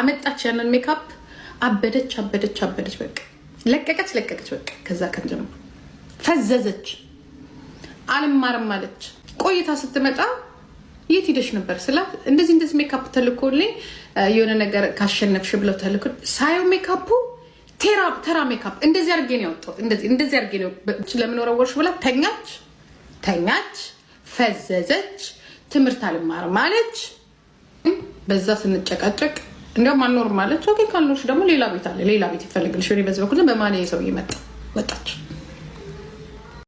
አመጣች ያንን ሜካፕ አበደች በቃ ለቀቀች በቃ ከዛ ቀን ጀምሮ ፈዘዘች አልማርም ማለች ቆይታ ስትመጣ የት ሄደሽ ነበር ስላት እንደዚህ ሜካፕ ተልኮልኝ የሆነ ነገር ካሸነፍሽ ብለው ተልኮ ሳይው ሜካፑ ተራ ሜካፕ እንደዚህ አርጌ ነው ያወጣው እንደዚህ አርጌ ነው ለምን ወረወርሽ ብላ ተኛች ፈዘዘች ትምርት አልማርም ማለች በዛ ስንጨቃጨቅ እንደውም አልኖርም ማለች ኦኬ ካልኖርሽ ደግሞ ሌላ ቤት አለ ሌላ ቤት ይፈልግልሽ ወሬ በዚህ በኩል በማን ሰው ይመጣ ወጣች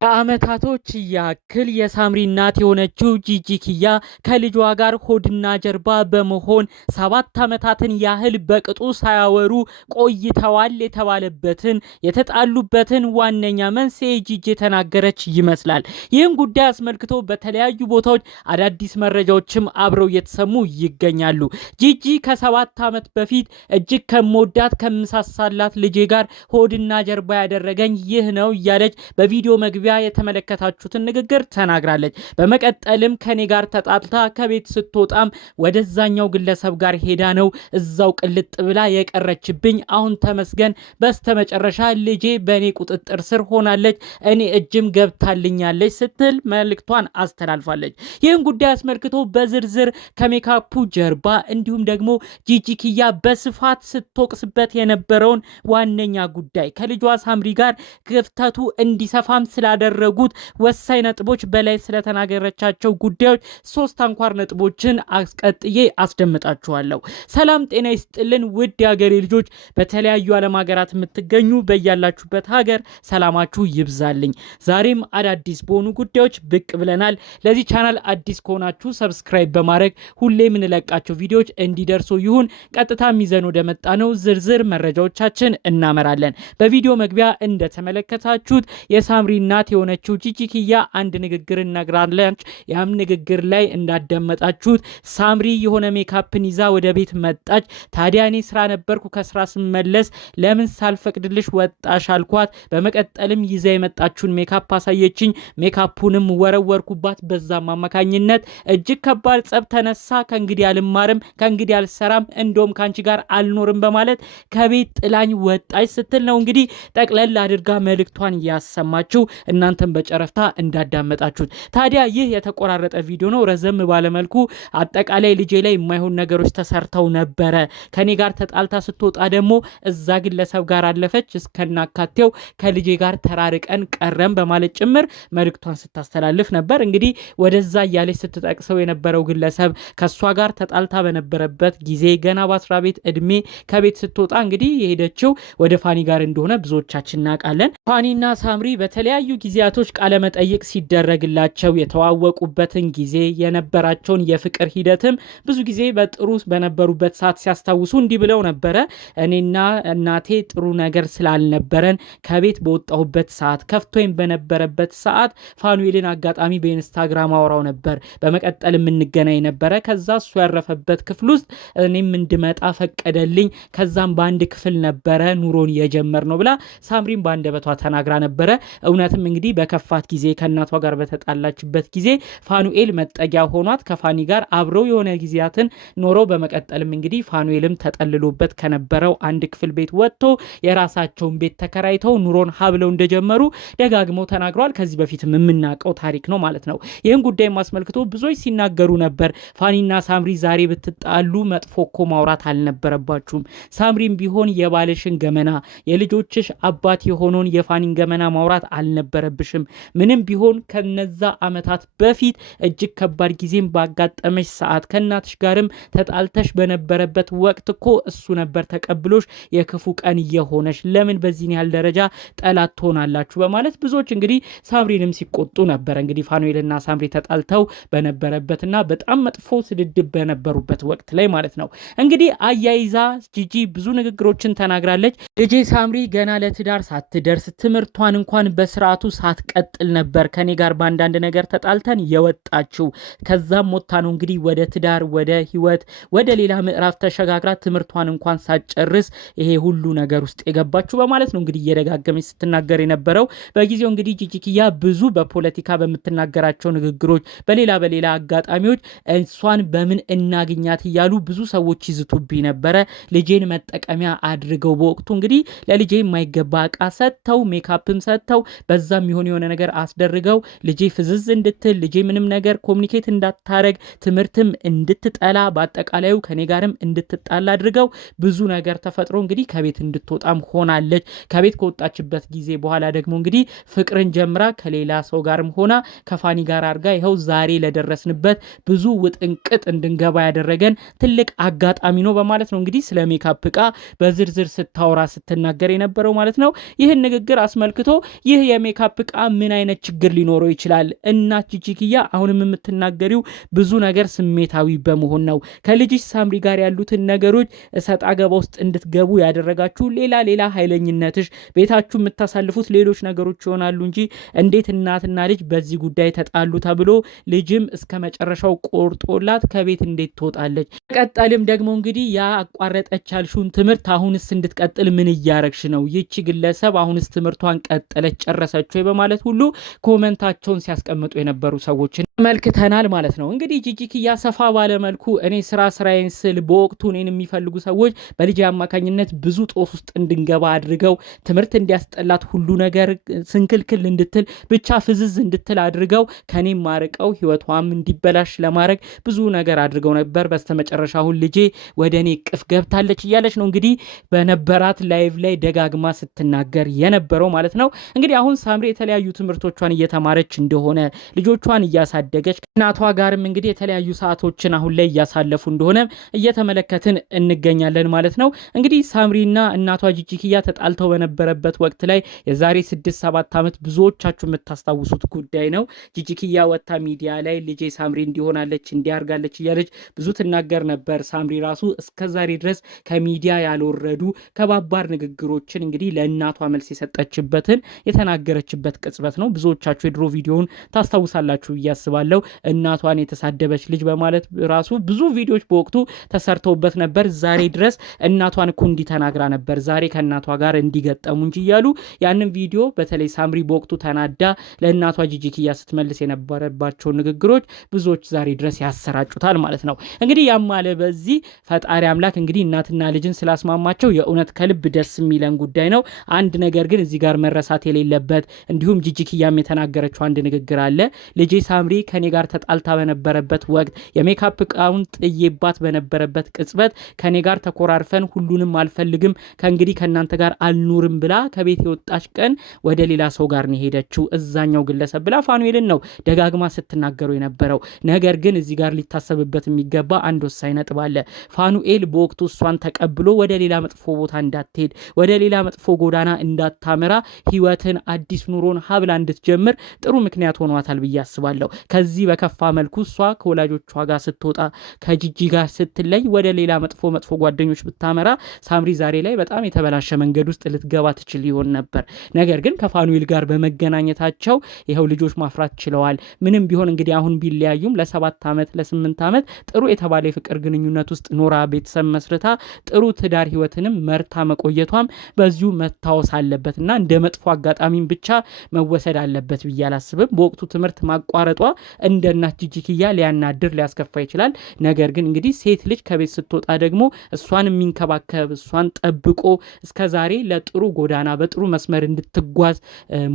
ለአመታቶች ያክል የሳምሪ እናት የሆነችው ጂጂ ኪያ ከልጇ ጋር ሆድና ጀርባ በመሆን 7 አመታትን ያህል በቅጡ ሳያወሩ ቆይተዋል የተባለበትን የተጣሉበትን ዋነኛ መንስኤ ጂጂ ተናገረች ይመስላል። ይህን ጉዳይ አስመልክቶ በተለያዩ ቦታዎች አዳዲስ መረጃዎችም አብረው እየተሰሙ ይገኛሉ። ጂጂ ከ7 አመት በፊት እጅግ ከመወዳት ከምሳሳላት ልጄ ጋር ሆድና ጀርባ ያደረገኝ ይህ ነው እያለች በቪዲዮ መግቢያ የተመለከታችሁትን ንግግር ተናግራለች። በመቀጠልም ከኔ ጋር ተጣልታ ከቤት ስትወጣም ወደዛኛው ግለሰብ ጋር ሄዳ ነው እዛው ቅልጥ ብላ የቀረችብኝ። አሁን ተመስገን በስተመጨረሻ ልጄ በኔ ቁጥጥር ስር ሆናለች፣ እኔ እጅም ገብታልኛለች ስትል መልእክቷን አስተላልፋለች። ይህን ጉዳይ አስመልክቶ በዝርዝር ከሜካፑ ጀርባ እንዲሁም ደግሞ ጂጂ ኪያ በስፋት ስትወቅስበት የነበረውን ዋነኛ ጉዳይ ከልጇ ሳምሪ ጋር ክፍተቱ እንዲሰፋም ስላደረጉት ወሳኝ ነጥቦች በላይ ስለተናገረቻቸው ጉዳዮች 3 አንኳር ነጥቦችን አስቀጥዬ አስደምጣችኋለሁ። ሰላም ጤና ይስጥልን ውድ የሀገሬ ልጆች፣ በተለያዩ ዓለም ሀገራት የምትገኙ በያላችሁበት ሀገር ሰላማችሁ ይብዛልኝ። ዛሬም አዳዲስ በሆኑ ጉዳዮች ብቅ ብለናል። ለዚህ ቻናል አዲስ ከሆናችሁ ሰብስክራይብ በማድረግ ሁሌ የምንለቃቸው ቪዲዮዎች እንዲደርሱ ይሁን። ቀጥታ ሚዘን ወደ መጣ ነው ዝርዝር መረጃዎቻችን እናመራለን። በቪዲዮ መግቢያ እንደተመለከታችሁት የሳምሪ እናት የሆነችው ጂጂ ኪያ አንድ ንግግር እናግራለች። ያም ንግግር ላይ እንዳዳመጣችሁት ሳምሪ የሆነ ሜካፕን ይዛ ወደ ቤት መጣች። ታዲያ እኔ ስራ ነበርኩ ከስራ ስመለስ ለምን ሳልፈቅድልሽ ወጣሽ አልኳት። በመቀጠልም ይዛ የመጣችውን ሜካፕ አሳየችኝ። ሜካፑንም ወረወርኩባት። በዛም አማካኝነት እጅግ ከባድ ጸብ ተነሳ። ከእንግዲህ አልማርም፣ ከእንግዲህ አልሰራም፣ እንደውም ካንቺ ጋር አልኖርም በማለት ከቤት ጥላኝ ወጣች ስትል ነው እንግዲህ ጠቅለል አድርጋ መልእክቷን ያሰማችው። እናንተም በጨረፍታ እንዳዳመጣችሁት። ታዲያ ይህ የተቆራረጠ ቪዲዮ ነው። ረዘም ባለመልኩ አጠቃላይ ልጄ ላይ የማይሆን ነገሮች ተሰርተው ነበረ፣ ከኔ ጋር ተጣልታ ስትወጣ ደግሞ እዛ ግለሰብ ጋር አለፈች፣ እስከናካቴው ከልጄ ጋር ተራርቀን ቀረም በማለት ጭምር መልእክቷን ስታስተላልፍ ነበር። እንግዲህ ወደዛ እያለች ስትጠቅሰው የነበረው ግለሰብ ከሷ ጋር ተጣልታ በነበረበት ጊዜ ገና በ10 ቤት እድሜ ከቤት ስትወጣ እንግዲህ የሄደችው ወደ ፋኒ ጋር እንደሆነ ብዙዎቻችን እናውቃለን። ፋኒና ሳምሪ በተለያዩ ጊዜያቶች ቃለ መጠይቅ ሲደረግላቸው የተዋወቁበትን ጊዜ የነበራቸውን የፍቅር ሂደትም ብዙ ጊዜ በጥሩ በነበሩበት ሰዓት ሲያስታውሱ እንዲህ ብለው ነበረ። እኔና እናቴ ጥሩ ነገር ስላልነበረን ከቤት በወጣሁበት ሰዓት ከፍቶኝ በነበረበት ሰዓት ፋኑኤልን አጋጣሚ በኢንስታግራም አወራው ነበር። በመቀጠል የምንገናኝ ነበረ። ከዛ እሱ ያረፈበት ክፍል ውስጥ እኔም እንድመጣ ፈቀደልኝ። ከዛም በአንድ ክፍል ነበረ ኑሮን የጀመር ነው ብላ ሳምሪን በአንደበቷ ተናግራ ነበረ። እውነትም እንግዲህ በከፋት ጊዜ ከእናቷ ጋር በተጣላችበት ጊዜ ፋኑኤል መጠጊያ ሆኗት ከፋኒ ጋር አብረው የሆነ ጊዜያትን ኖረው በመቀጠልም እንግዲህ ፋኑኤልም ተጠልሎበት ከነበረው አንድ ክፍል ቤት ወጥቶ የራሳቸውን ቤት ተከራይተው ኑሮን ሀብለው እንደጀመሩ ደጋግመው ተናግረዋል። ከዚህ በፊትም የምናውቀው ታሪክ ነው ማለት ነው። ይህን ጉዳይ ማስመልክቶ ብዙዎች ሲናገሩ ነበር። ፋኒና ሳምሪ ዛሬ ብትጣሉ መጥፎ እኮ ማውራት አልነበረባችሁም። ሳምሪም ቢሆን የባልሽን ገመና የልጆችሽ አባት የሆነውን የፋኒን ገመና ማውራት አልነበረብሽም። ምንም ቢሆን ከነዛ አመታት በፊት እጅግ ከባድ ጊዜም ባጋጠመሽ ሰዓት ከእናትሽ ጋርም ተጣልተሽ በነበረበት ወቅት እኮ እሱ ነበር ተቀብሎሽ የክፉ ቀን የሆነሽ። ለምን በዚህን ያህል ደረጃ ጠላት ትሆናላችሁ? በማለት ብዙዎች እንግዲህ ሳምሪንም ሲቆጡ ነበር። እንግዲህ ፋኑኤልና ሳምሪ ተጣልተው በነበረበትና በጣም መጥፎ ስድድብ በነበሩበት ወቅት ላይ ማለት ነው። እንግዲህ አያይዛ ጂጂ ብዙ ንግግሮችን ተናግራለች። ልጄ ሳምሪ ገና ለትዳር ሳትደርስ ትምህርቷን እንኳን በስርዓቱ ሳትቀጥል ነበር ከኔ ጋር በአንዳንድ ነገር ተጣልተን የወጣችው። ከዛም ሞታ ነው እንግዲህ ወደ ትዳር፣ ወደ ህይወት፣ ወደ ሌላ ምዕራፍ ተሸጋግራ ትምህርቷን እንኳን ሳትጨርስ ይሄ ሁሉ ነገር ውስጥ የገባችው በማለት ነው እንግዲህ እየደጋገመች ስትናገር የነበረው። በጊዜው እንግዲህ ጂጂኪያ ብዙ በፖለቲካ በምትናገራቸው ንግግሮች፣ በሌላ አጋጣሚዎች እሷን በምን እናግኛት እያሉ ብዙ ሰዎች ይዝቱብኝ ነበረ። ልጄን መጠቀሚያ አድርገው በወቅቱ እንግዲህ ለልጄ የማይገባ እቃ ሰጥተው፣ ሜካፕም ሰጥተው፣ በዛም የሆነ ነገር አስደርገው ልጄ ፍዝዝ እንድትል፣ ልጄ ምንም ነገር ኮሚኒኬት እንዳታረግ፣ ትምህርትም እንድትጠላ፣ በአጠቃላዩ ከኔ ጋርም እንድትጣላ አድርገው ብዙ ነገር ተፈጥሮ እንግዲህ ከቤት እንድትወጣም ሆናለች። ከቤት ከወጣችበት ጊዜ በኋላ ደግሞ እንግዲህ ፍቅርን ጀምራ ከሌላ ሰው ጋርም ሆና ከፋኒ ጋር አድርጋ ይኸው ዛሬ ለደረስንበት ብዙ ውጥንቅጥ እንድንገባ ያደረገን ትልቅ አጋጣሚ ነው በማለት ነው እንግዲህ ስለ ሜካፕ እቃ በዝርዝር ስታወራ ስትናገር የነበረው ማለት ነው። ይህን ንግግር አስመልክቶ ይህ የሜካፕ እቃ ምን አይነት ችግር ሊኖረው ይችላል? እናት ጂጂኪያ አሁንም የምትናገሪው ብዙ ነገር ስሜታዊ በመሆን ነው። ከልጅሽ ሳምሪ ጋር ያሉትን ነገሮች እሰጥ አገባ ውስጥ እንድትገቡ ያደረጋችሁ ሌላ ኃይለኝነትሽ፣ ቤታችሁ የምታሳልፉት ሌሎች ነገሮች ይሆናሉ እንጂ እንዴት እናትና ልጅ በዚህ ጉዳይ ተጣሉ ተብሎ ልጅም እስከ መጨረሻው ቆርጦላት ከቤት እንዴት ትወጣለች? ቀጠልም ደግሞ እንግዲህ ያ አቋረጠች ያልሽውን ትምህርት አሁንስ እንድትቀጥል ምን እያረግሽ ነው? ይቺ ግለሰብ አሁንስ ትምህርቷን ቀጠለች ጨረሰች ወይ? በማለት ሁሉ ኮመንታቸውን ሲያስቀምጡ የነበሩ ሰዎችን መልክተናል ማለት ነው። እንግዲህ ጂጂኪያ ሰፋ ባለመልኩ እኔ ስራዬን ስል በወቅቱ እኔን የሚፈልጉ ሰዎች በልጅ አማካኝነት ብዙ ጦስ ውስጥ እንድንገባ አድርገው ትምህርት እንዲያስጠላት ሁሉ ነገር ስንክልክል እንድትል ብቻ ፍዝዝ እንድትል አድርገው ከኔም ማርቀው ህይወቷም እንዲበላሽ ለማድረግ ብዙ ነገር አድርገው ነበር። በስተመጨረሻ አሁን ልጄ ወደ እኔ ቅፍ ገብታለች እያለች ነው እንግዲህ በነበራት ላይቭ ላይ ደጋግማ ስትናገር የነበረው ማለት ነው። እንግዲህ አሁን ሳምሪ የተለያዩ ትምህርቶቿን እየተማረች እንደሆነ ልጆቿን እያሳደገች እናቷ ጋርም እንግዲህ የተለያዩ ሰዓቶችን አሁን ላይ እያሳለፉ እንደሆነ እየተመለከትን እንገኛለን ማለት ነው። እንግዲህ ሳምሪና እናቷ ጂጂኪያ ተጣልተው በነበረበት ወቅት ላይ የዛሬ 6-7 ዓመት ብዙዎቻችሁ የምታስታውሱት ጉዳይ ነው። ጂጂኪያ ወታ ሚዲያ ላይ ልጄ ሳምሪ እንዲሆናለች እንዲያርጋለች እያለች ብዙ ትናገር ነበር። ሳምሪ ራሱ እስከዛሬ ድረስ ከሚዲያ ያልወረዱ ከባባር ንግግሮችን እንግዲህ ለእናቷ መልስ የሰጠችበትን የተናገረችበት ቅጽበት ነው። ብዙዎቻችሁ የድሮ ቪዲዮውን ታስታውሳላችሁ ብዬ አስባለሁ። እናቷን የተሳደበች ልጅ በማለት ራሱ ብዙ ቪዲዮዎች በወቅቱ ተሰርተውበት ነበር። ዛሬ ድረስ እናቷን እኮ እንዲህ ተናግራ ነበር ዛሬ ከእናቷ ጋር እንዲገጠሙ እንጂ እያሉ ያንን ቪዲዮ በተለይ ሳምሪ በወቅቱ ተናዳ ለእናቷ ጂጂኪያ ስትመልስ የነበረባቸው ንግግሮች ብዙዎች ዛሬ ድረስ ያሰራጩታል ማለት ነው። እንግዲህ ያማለ በዚህ ፈጣሪ አምላክ እንግዲህ እናትና ልጅን ስላስማማቸው የእውነት ከልብ ደስ የሚለን ጉዳይ ነው። አንድ ነገር ግን እዚህ ጋር መረሳት የሌለበት እንዲሁም ጂጂኪያም የተናገረችው አንድ ንግግር አለ። ልጄ ሳምሪ ከኔ ጋር ተጣልታ በነበረበት ወቅት የሜካፕ እቃውን ጥዬባት በነበረበት ቅጽበት ከኔ ጋር ተኮራርፈን ሁሉንም አልፈልግም ከእንግዲህ ከእናንተ ጋር አልኑርም ብላ ከቤት የወጣች ቀን ወደ ሌላ ሰው ጋር ነው ሄደችው እዛኛው ግለሰብ ብላ ፋኑኤልን ነው ደጋግማ ስትናገሩ የነበረው። ነገር ግን እዚህ ጋር ሊታሰብበት የሚገባ አንድ ወሳኝ ነጥብ አለ። ፋኑኤል በወቅቱ እሷን ተቀብሎ ወደ ሌላ መጥፎ ቦታ እንዳትሄድ፣ ወደ ሌላ መጥፎ ጎዳና እንዳታመራ፣ ህይወትን አዲስ ኑሮን ሀብላ እንድትጀምር ጥሩ ምክንያት ሆኗታል ብዬ አስባለሁ። ከዚህ በከፋ መልኩ እሷ ከወላጆቿ ጋር ስትወጣ ከጂጂ ጋር ስትለይ ወደ ሌላ መጥፎ ጓደኞች ብታመራ ሳምሪ ዛሬ ላይ በጣም የተበላሸ መንገድ ውስጥ ልትገባ ትችል ይሆን ነበር። ነገር ግን ከፋኑኤል ጋር በመገናኘታቸው ይኸው ልጆች ማፍራት ችለዋል። ምንም ቢሆን እንግዲህ አሁን ቢለያዩም ለ7 ዓመት ለ8 ዓመት ጥሩ የተባለ የፍቅር ግንኙነት ውስጥ ኖራ ቤተሰብ መስርታ ጥሩ ትዳር ህይወትንም መርታ መቆየቷም በዚሁ መታወስ አለበትና እንደ መጥፎ አጋጣሚም ብቻ መወሰድ አለበት ብዬ አላስብም። በወቅቱ ትምህርት ማቋረጧ እንደ እናት ጂጂኪያ ሊያናድር ሊያስከፋ ይችላል። ነገር ግን እንግዲህ ሴት ልጅ ከቤት ስትወጣ ደግሞ እሷን የሚንከባከብ እሷን ጠብቆ እስከዛሬ ለጥሩ ጎዳና በጥሩ መስመር እንድትጓዝ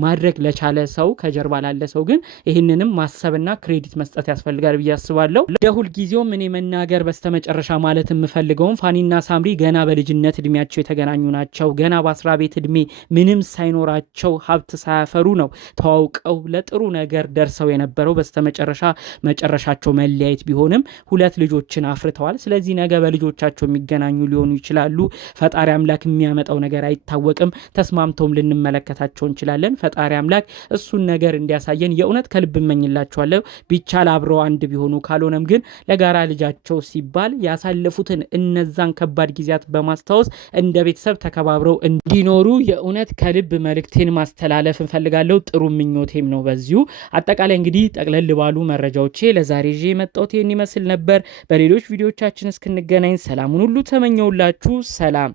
ማድረግ ለቻለ ሰው ከጀርባ ላለ ሰው ግን ይህንንም ማሰብና ክሬዲት መስጠት ያስፈልጋል ብዬ አስባለሁ። ለሁል ጊዜውም እኔ መናገር በስተመጨረሻ ማለት የምፈልገውም ፋኒና ሳምሪ ገና በልጅነት እድሜያቸው የተገናኙ ናቸው። ገና በ10 ቤት እድሜ ምንም ሳይኖራቸው ሀብት ሳያፈሩ ነው ተዋውቀው ለጥሩ ነገር ደርሰው የነበረው። በስተመጨረሻ መጨረሻቸው መለያየት ቢሆንም 2 ልጆችን አፍርተዋል። ስለዚህ ነገ በልጆቻቸው የሚገናኙ ሊሆኑ ይችላሉ። ፈጣሪ አምላክ የሚያመጣው ነገር አይታወቅም። ተስማምተውም ልንመለከታቸው እንችላለን። ፈጣሪ አምላክ እሱን ነገር እንዲያሳየን የእውነት ከልብ እመኝላቸዋለሁ። ቢቻል አብረው አንድ ቢሆኑ፣ ካልሆነም ግን ለጋራ ልጃቸው ሲባል ያሳለፉትን እነዛን ከባድ ጊዜያት በማስታወስ እንደ ቤተሰብ ተከባብረው እንዲኖሩ የእውነት ከልብ መልእክቴን ማስተላለፍ እንፈልጋለሁ። ጥሩ ምኞቴም ነው። በዚሁ አጠቃላይ እንግዲህ ጠቅለል ባሉ መረጃዎቼ ለዛሬ ይዤ የመጣሁት ይህን ይመስል ነበር። በሌሎች ቪዲዮቻችን እስክንገናኝ ሰላሙን ሁሉ ተመኘውላችሁ። ሰላም